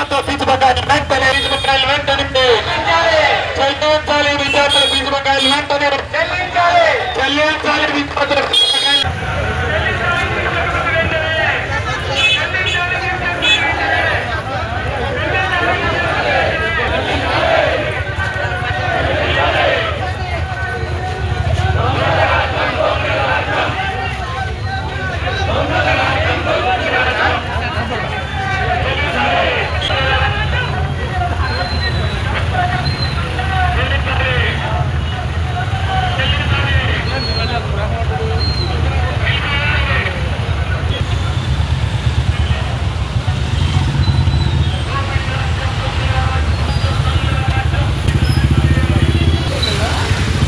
విద్యార్థుల ఫీజు బకాయిలు వెంటనే చెల్లించాలి. విద్యార్థుల ఫీజు బకాయిలు వెంటనే చెల్లించాలి. విద్యార్థుల ఫీజు బకాయిలు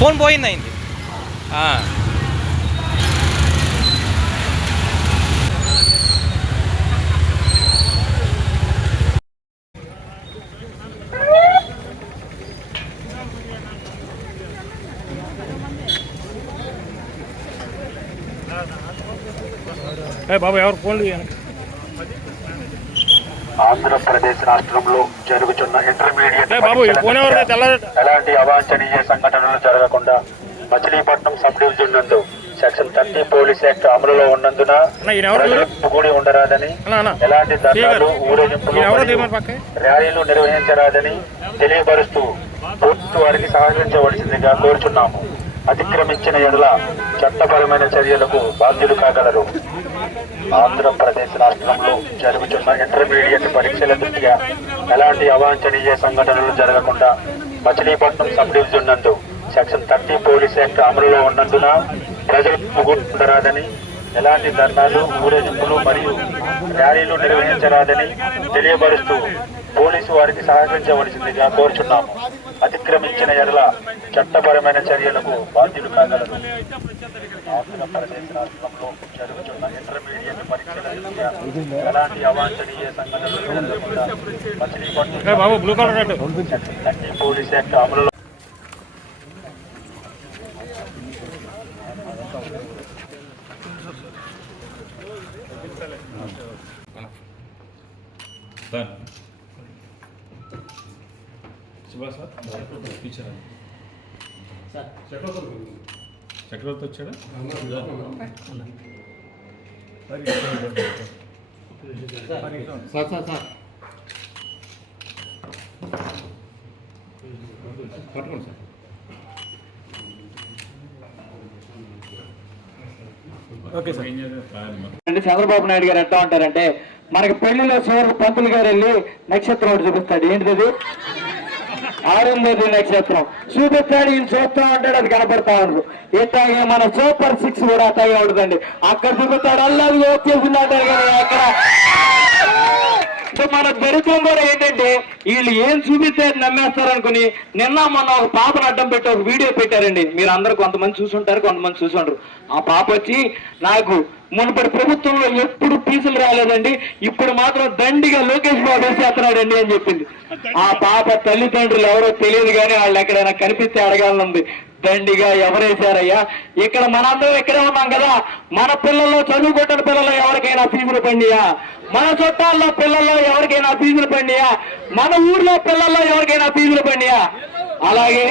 ఫోన్ పోయింది. బాబు ఎవరు ఫోన్లు ఆంధ్రప్రదేశ్ రాష్ట్రంలో జరుగుతున్న ఇంటర్మీడియట్ ఎలాంటి అవాంఛనీయ సంఘటనలు జరగకుండా మచిలీపట్నం సబ్ డివిజన్ నందు సెక్షన్ 30 పోలీస్ యాక్ట్ అమలులో ఉన్నందున కూడి ఉండరాదని, ఎలాంటి ధర్నాలు, ఊరేగింపులు, ర్యాలీలు నిర్వహించరాదని తెలియపరుస్తూ ప్రభుత్వ వారికి సహకరించవలసిందిగా కోరుచున్నాము. అతిక్రమించిన ఎడల చట్టపరమైన చర్యలకు బాధ్యులు కాగలరు. ఆంధ్రప్రదేశ్ రాష్ట్రంలో జరుగుతున్న ఇంటర్మీడియట్ పరీక్షల దృష్ట్యా ఎలాంటి అవాంఛనీయ సంఘటనలు జరగకుండా మచిలీపట్నం సబ్ డివిజన్ నందు సెక్షన్ 30 పోలీస్ యాక్ట్ అమలులో ఉన్నందున ప్రజలు ఉండరాదని, ఎలాంటి ధర్నాలు, ఊరేగింపులు మరియు ర్యాలీలు నిర్వహించరాదని తెలియపరుస్తూ పోలీసు వారికి సహకరించవలసిందిగా కోరుచున్నాము. అతిక్రమించిన ఎడల చట్టపరమైన చర్యలకు బాధ్యులు కాగలరు. ఆంధ్రప్రదేశ్ రాష్ట్రంలో జరుగుతున్న ఇంటర్మీడియట్ పరీక్షల దృష్ట్యా ఎలాంటి అవాంఛనీయ సంఘటనలు జరగకుండా మచిలీపట్నం సెక్షన్ 30 పోలీస్ యాక్ట్ అమలులో చక్రవర్తి వచ్చాడా? పట్టుకోండి సార్. చంద్రబాబు నాయుడు గారు ఎట్లా ఉంటారంటే, మనకి పెళ్లిలో చివరికి పంతులు గారు వెళ్ళి నక్షత్రం ఒకటి చూపిస్తాడు. ఏంటిది? 6వ నక్షత్రం చూపిస్తాడు. ఈయన చూస్తా ఉంటాడు, అది కనపడతా ఉండదు. ఇట్లాగే మన సూపర్ 6 కూడా అట్లాగే ఉంటుందండి. అక్కడ చూపిస్తాడు, అల్లాది వచ్చేసింది అంటారు కదా. అక్కడ మన దరిద్రం కూడా ఏంటంటే, వీళ్ళు ఏం చూపిస్తే నమ్మేస్తారు అనుకుని నిన్న మొన్న ఒక పాపను అడ్డం పెట్టి ఒక వీడియో పెట్టారండి. మీరు అందరూ కొంతమంది చూసుంటారు, కొంతమంది చూసుంటారు. ఆ పాప వచ్చి, నాకు మునుపటి ప్రభుత్వంలో ఎప్పుడు ఫీజులు రాలేదండి, ఇప్పుడు మాత్రం దండిగా లోకేష్ బాబు వేసేస్తున్నాడండి అని చెప్పింది. ఆ పాప తల్లిదండ్రులు ఎవరో తెలియదు కానీ వాళ్ళు ఎక్కడైనా కనిపిస్తే అడగాలనుంది. దండిగా ఎవరేశారయ్యా? ఇక్కడ మనందరం ఇక్కడే ఉన్నాం కదా. మన పిల్లల్లో, చదువుకుంటున్న పిల్లల్లో ఎవరికైనా ఫీజులు పండియా? మన చుట్టాల్లో పిల్లల్లో ఎవరికైనా ఫీజులు పండియా? మన ఊర్లో పిల్లల్లో ఎవరికైనా ఫీజులు పండియా? అలాగే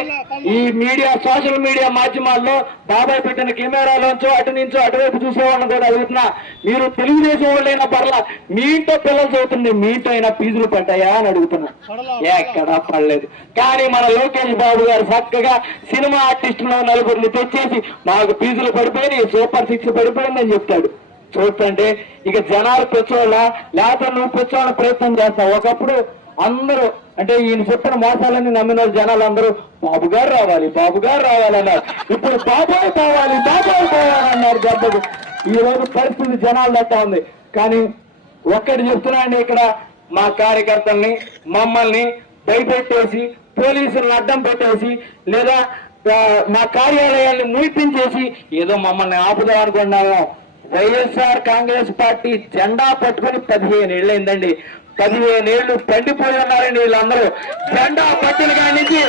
ఈ మీడియా, సోషల్ మీడియా మాధ్యమాల్లో బాబాయ్ పెట్టిన కెమెరాలోంచో అటు నుంచో అటువైపు చూసేవాళ్ళని కూడా అడుగుతున్నా, మీరు తెలుగుదేశం వాళ్ళైనా పర్లా, మీ ఇంట్లో పిల్లలు చదువుతుంది, మీ ఇంట్లో అయినా ఫీజులు పడ్డాయా అని అడుగుతున్నా. ఎక్కడా పడలేదు. కానీ మన లోకేష్ బాబు గారు చక్కగా సినిమా ఆర్టిస్టులో 4 తెచ్చేసి మాకు ఫీజులు పడిపోయి సూపర్ 6 పడిపోయిందని చెప్తాడు. చూస్తుంటే ఇక జనాలు పెంచోళ్ళ, లేకపోతే నువ్వు పెంచోళ్ళ ప్రయత్నం చేస్తావు. ఒకప్పుడు అందరూ అంటే ఈయన చెప్పిన మోసాలన్నీ నమ్మిన జనాలు అందరూ బాబు గారు రావాలి, బాబు గారు రావాలన్నారు. ఇప్పుడు బాబాయ్ కావాలి, బాబాయ్ కావాలన్నారు. దెబ్బకు ఈ రోజు పరిస్థితి జనాలు దట్టా ఉంది. కానీ ఒక్కటి చెప్తున్నా, ఇక్కడ మా కార్యకర్తల్ని, మమ్మల్ని భయపెట్టేసి, పోలీసులను అడ్డం పెట్టేసి, లేదా మా కార్యాలయాన్ని ముయిపించేసి ఏదో మమ్మల్ని ఆపుదాం అనుకున్నాము. వైఎస్ఆర్ కాంగ్రెస్ పార్టీ జెండా పట్టుకుని 15 ఏళ్ళైందండి. 15 ఏళ్ళు పండిపోయి ఉన్నారండి వీళ్ళందరూ. జెండా పట్టిన కాడి నుంచి